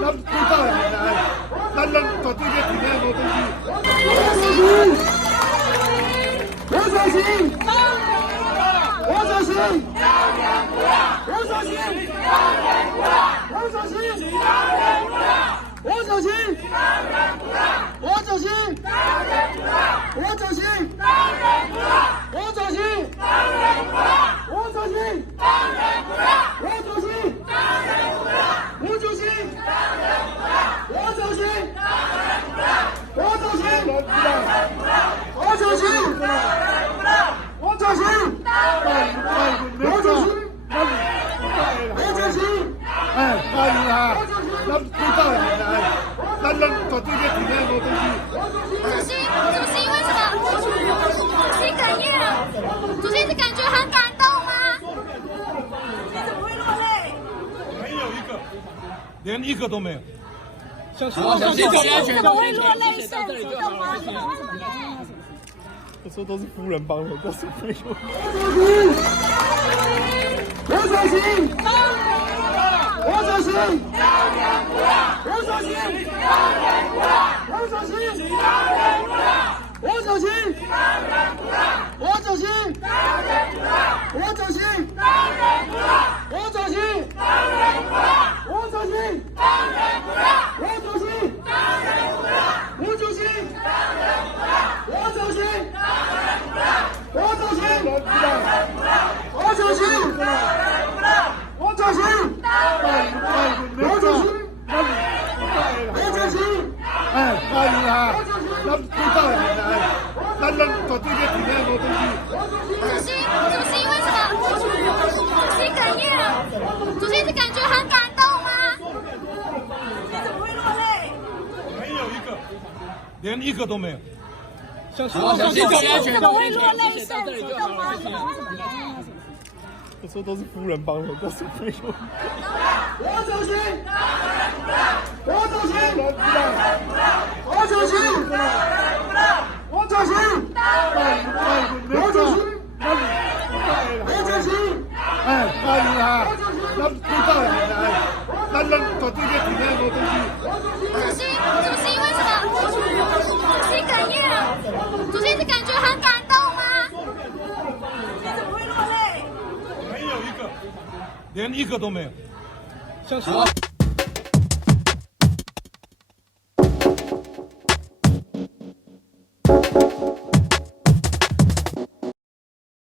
咱不到来，咱绝对要体谅无东西。我小心！我小心！我小心！我小心！我小心！我小心！我小心！我小心！我小心！我小心！我小心！我小心！我小心！我小心！我小心！哎，加油啊！咱不到来，咱绝对要体谅无东西。主席，为什么？主席哽咽了。主席是感觉很感动吗？怎么会落泪？没有一个，连一个都没有。怎么会落泪？是激动吗？我说都是夫人帮的，都是没有。我小心！我小心！我小心！我小心！我小心！我小心！我小心！我小心！我小心！我小心！我小心！我小心！我小心！我小心！我小心！哎，加油啊！咱不到来，咱绝对要体谅无东西。主席为什么？主席哽咽了。主席是感觉很感动吗？怎么会落泪？没有一个，连一个都没有。怎么会落泪？是激动吗？我说都是夫人帮的，都是没有。我小心！我小心！我小心！我小心！我小心！我小心！哎，加油啊！咱不到来，咱绝对要体谅无东西。主席为什么？主席哽咽了。主席是感觉很感动吗？怎么会落泪？没有一个，连一个都没有。